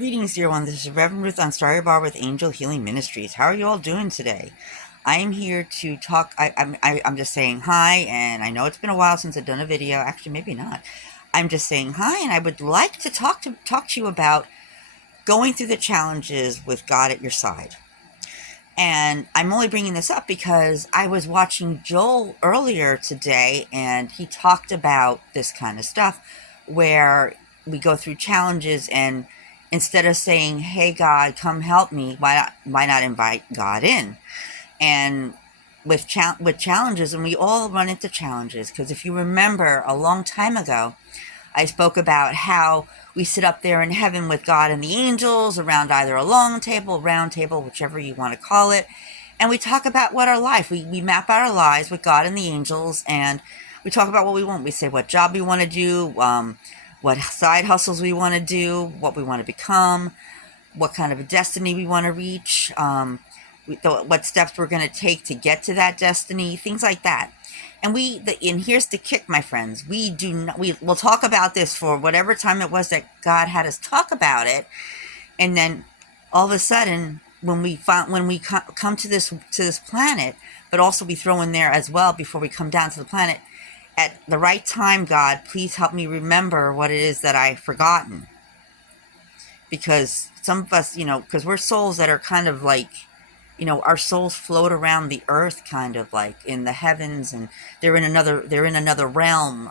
Greetings, dear one. This is Reverend Ruth on Starry Bar with Angel Healing Ministries. How are you all doing today? I am here to talk. I'm just saying hi, and I know it's been a while since I've done a video. Actually, maybe not. I'm just saying hi, and I would like to talk to you about going through the challenges with God at your side. And I'm only bringing this up because I was watching Joel earlier today, and he talked about this kind of stuff where we go through challenges, and instead of saying, "Hey God, come help me," why not invite God in? And with challenges, and we all run into challenges, because if you remember a long time ago, I spoke about how we sit up there in heaven with God and the angels around either a long table, round table, whichever you want to call it. And we talk about what our life, we map out our lives with God and the angels, and we talk about what we want. We say what job we want to do, what side hustles we want to do, what we want to become, what kind of a destiny we want to reach, what steps we're going to take to get to that destiny, things like that. And and here's the kick, my friends. We'll talk about this for whatever time it was that God had us talk about it. And then all of a sudden, when we come to this planet, but also we throw in there as well before we come down to the planet, at the right time, God, please help me remember what it is that I've forgotten. Because some of us, because we're souls that are kind of like, our souls float around the earth, kind of like in the heavens, and they're in another realm,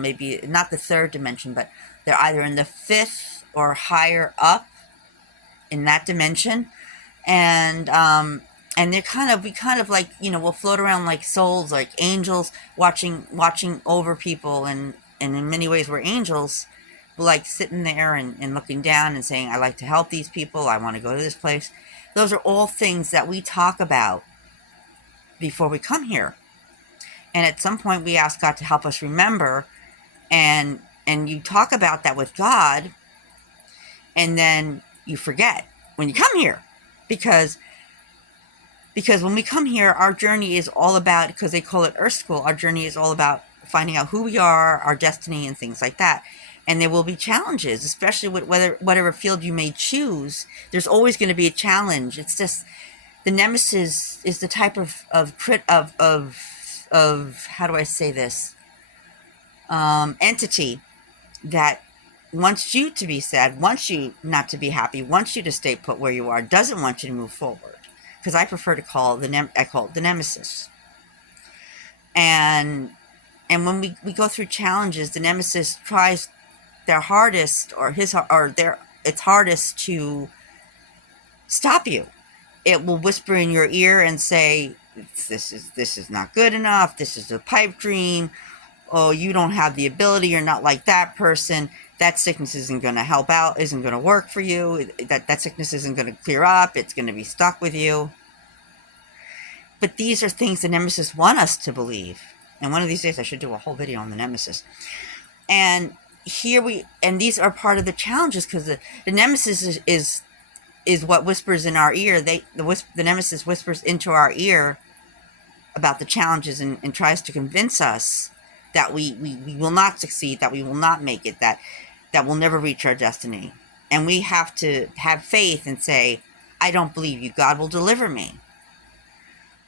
maybe not the third dimension, but they're either in the fifth or higher up in that dimension. And they're we kind of like, we'll float around like souls, like angels, watching over people, and in many ways we're angels. We're like sitting there and looking down and saying, I like to help these people, I want to go to this place. Those are all things that we talk about before we come here. And at some point we ask God to help us remember, and you talk about that with God, and then you forget when you come here. Because when we come here, our journey is all about, because they call it Earth School, our journey is all about finding out who we are, our destiny, and things like that. And there will be challenges, especially with whatever field you may choose. There's always going to be a challenge. It's just the nemesis is the type of how do I say this, entity that wants you to be sad, wants you not to be happy, wants you to stay put where you are, doesn't want you to move forward. Because I prefer to call I call it the nemesis. And when we go through challenges, the nemesis tries their hardest, it's hardest to stop you. It will whisper in your ear and say, this is not good enough, this is a pipe dream, oh, you don't have the ability, you're not like that person, that sickness isn't going to help out, isn't going to work for you, that sickness isn't going to clear up, it's going to be stuck with you. But these are things the nemesis want us to believe. And one of these days I should do a whole video on the nemesis. And these are part of the challenges, because the nemesis is what whispers in our ear. The nemesis whispers into our ear about the challenges, and tries to convince us that we will not succeed, that we will not make it, that we'll never reach our destiny. And we have to have faith and say, I don't believe you, God will deliver me.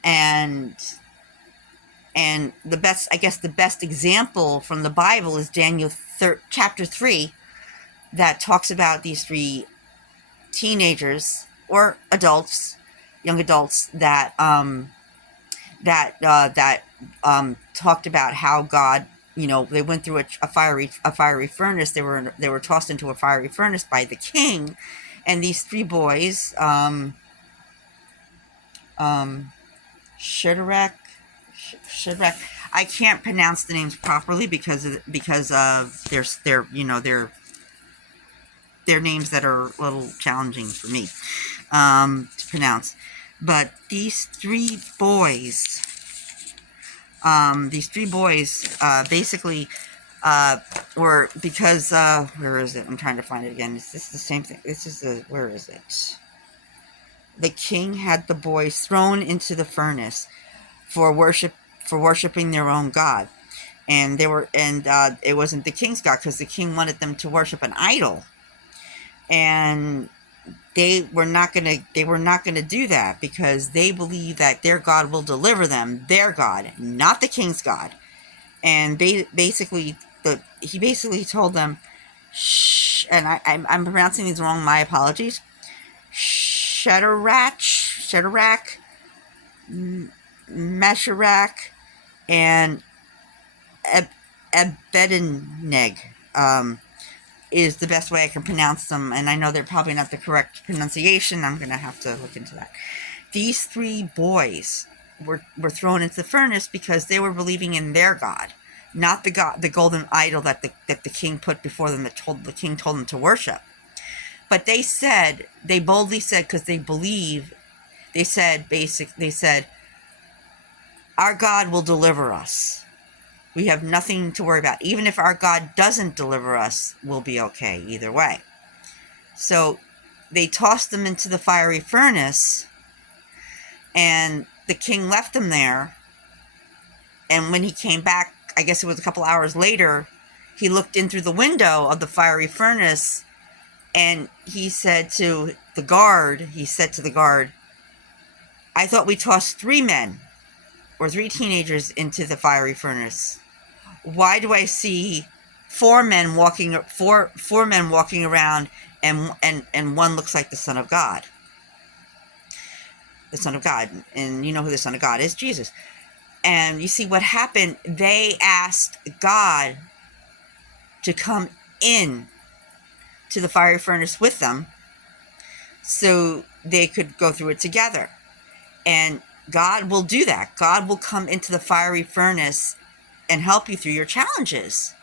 And the best example from the Bible is Daniel chapter 3, that talks about these three teenagers or adults, young adults, that talked about how God, they went through a fiery furnace. They were tossed into a fiery furnace by the king, and these three boys, Shadrach. I can't pronounce the names properly because of their names that are a little challenging for me to pronounce. But these three boys basically were, because where is it? I'm trying to find it again. Is this the same thing? Where is it? The king had the boys thrown into the furnace for worshiping their own god, and it wasn't the king's god, because the king wanted them to worship an idol. And they were not gonna do that because they believe that their God will deliver them, their God, not the king's God. And he basically told them, shh, and I'm pronouncing these wrong, my apologies. Shadrach, Meshach, and Abednego, is the best way I can pronounce them, and I know they're probably not the correct pronunciation. I'm going to have to look into that. These three boys were thrown into the furnace because they were believing in their God, not the golden idol that the king put before them, that the king told them to worship. But they boldly said, because they believe, they said, our God will deliver us. We have nothing to worry about. Even if our God doesn't deliver us, we'll be okay either way. So they tossed them into the fiery furnace, and the king left them there. And when he came back, I guess it was a couple hours later, he looked in through the window of the fiery furnace, and he said to the guard, I thought we tossed 3 men or 3 teenagers into the fiery furnace. Why do I see 4 men walking around, and one looks like the Son of God? The Son of God, and you know who the Son of God is, Jesus. And you see what happened, they asked God to come in to the fiery furnace with them so they could go through it together. And God will do that. God will come into the fiery furnace and help you through your challenges.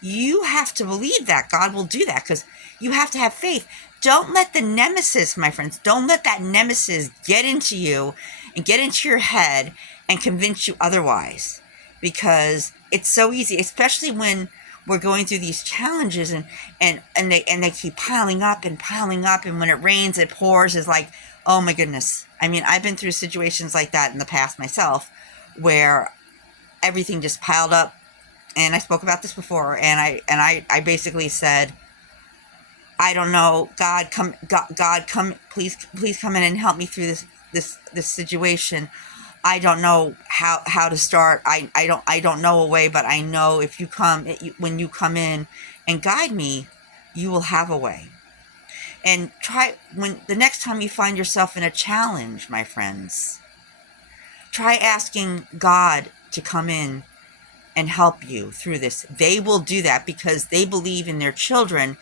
You have to believe that God will do that, because you have to have faith. Don't let the nemesis, my friends, don't let that nemesis get into you and get into your head and convince you otherwise, because it's so easy, especially when we're going through these challenges and they keep piling up, and when it rains, it pours. Is like, oh my goodness. I mean, I've been through situations like that in the past myself, where everything just piled up. And I spoke about this before, and I basically said, I don't know, God come, please come in and help me through this situation. I don't know how to start. I don't know a way, but I know if you come, when you come in and guide me, you will have a way. And when the next time you find yourself in a challenge, my friends, try asking God to come in and help you through this. They will do that because they believe in their children,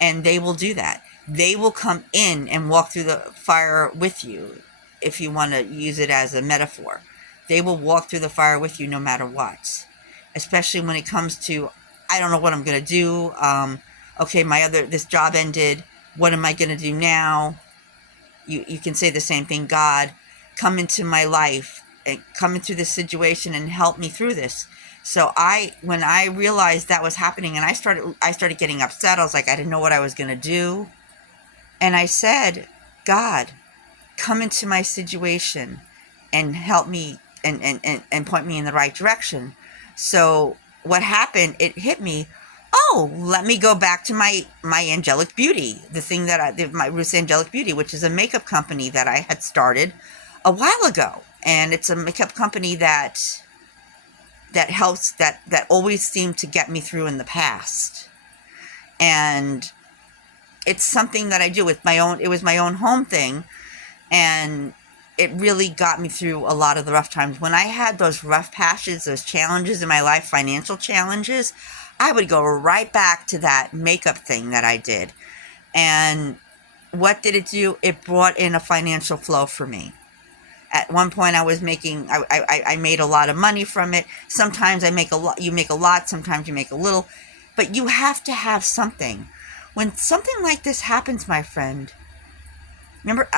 and they will do that. They will come in and walk through the fire with you, if you want to use it as a metaphor. They will walk through the fire with you no matter what. Especially when it comes to, I don't know what I'm going to do. Okay, this job ended. What am I going to do now? You can say the same thing. God, come into my life and come into this situation and help me through this. So when I realized that was happening, and I started getting upset, I was like, I didn't know what I was going to do. And I said, God, come into my situation and help me and point me in the right direction. So what happened, it hit me, oh, let me go back to my angelic beauty, my Ruth's Angelic Beauty, which is a makeup company that I had started a while ago. And it's a makeup company that helps, that always seemed to get me through in the past. And it's something that I do with it was my own home thing. And it really got me through a lot of the rough times. When I had those rough patches, those challenges in my life, financial challenges, I would go right back to that makeup thing that I did. And what did it do? It brought in a financial flow for me. At one point I was making, I made a lot of money from it. Sometimes you make a lot, sometimes you make a little, but you have to have something. When something like this happens, my friend, remember,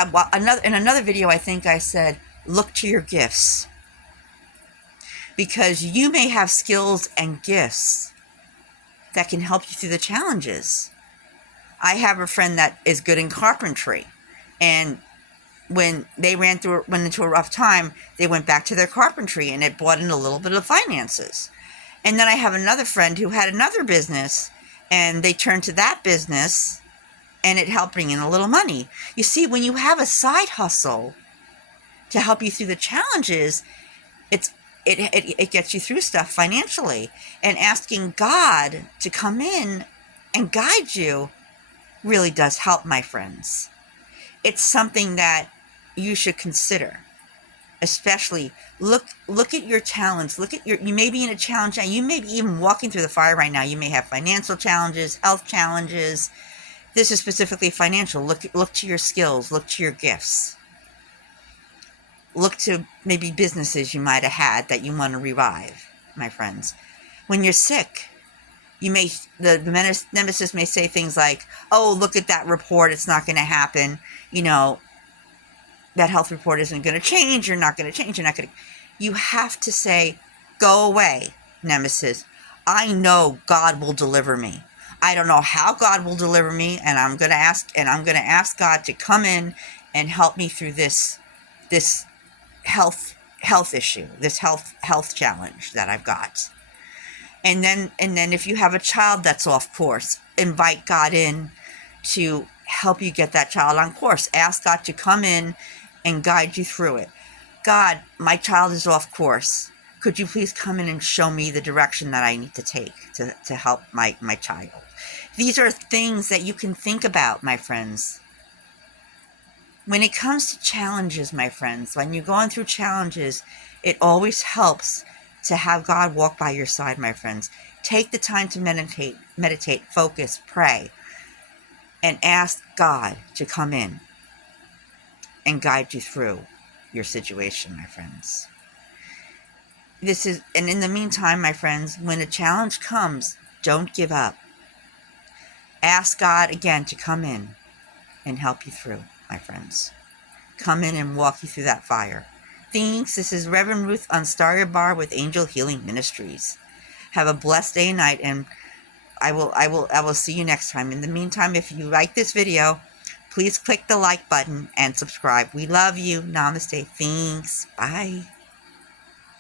in another video, I think I said, look to your gifts. Because you may have skills and gifts that can help you through the challenges. I have a friend that is good in carpentry. And when they went into a rough time, they went back to their carpentry, and it brought in a little bit of finances. And then I have another friend who had another business, and they turned to that business, and it helped bring in a little money. You see, when you have a side hustle to help you through the challenges, it gets you through stuff financially. And asking God to come in and guide you really does help, my friends. It's something that you should consider. Especially look at your talents. You may be in a challenge now. You may be even walking through the fire right now. You may have financial challenges, health challenges. This is specifically financial. Look to your skills. Look to your gifts. Look to maybe businesses you might have had that you want to revive, my friends. When you're sick, the nemesis may say things like, "Oh, look at that report. It's not going to happen. That health report isn't going to change. You're not going to change. You have to say, go away, nemesis. I know God will deliver me. I don't know how God will deliver me, and I'm going to ask God to come in and help me through this health issue, this health challenge that I've got." And then if you have a child that's off course, invite God in to help you get that child on course. Ask God to come in and guide you through it. God, my child is off course. Could you please come in and show me the direction that I need to take to help my child? These are things that you can think about, my friends. When it comes to challenges, my friends, when you're going through challenges, it always helps to have God walk by your side, my friends. Take the time to meditate, focus, pray, and ask God to come in and guide you through your situation, my friends. And in the meantime, my friends, when a challenge comes, don't give up. Ask God again to come in and help you through, my friends. Come in and walk you through that fire. Thanks. This is Reverend Ruth on Star Your Bar with Angel Healing Ministries. Have a blessed day and night, and I will see you next time. In the meantime, if you like this video, please click the like button and subscribe. We love you. Namaste. Thanks. Bye.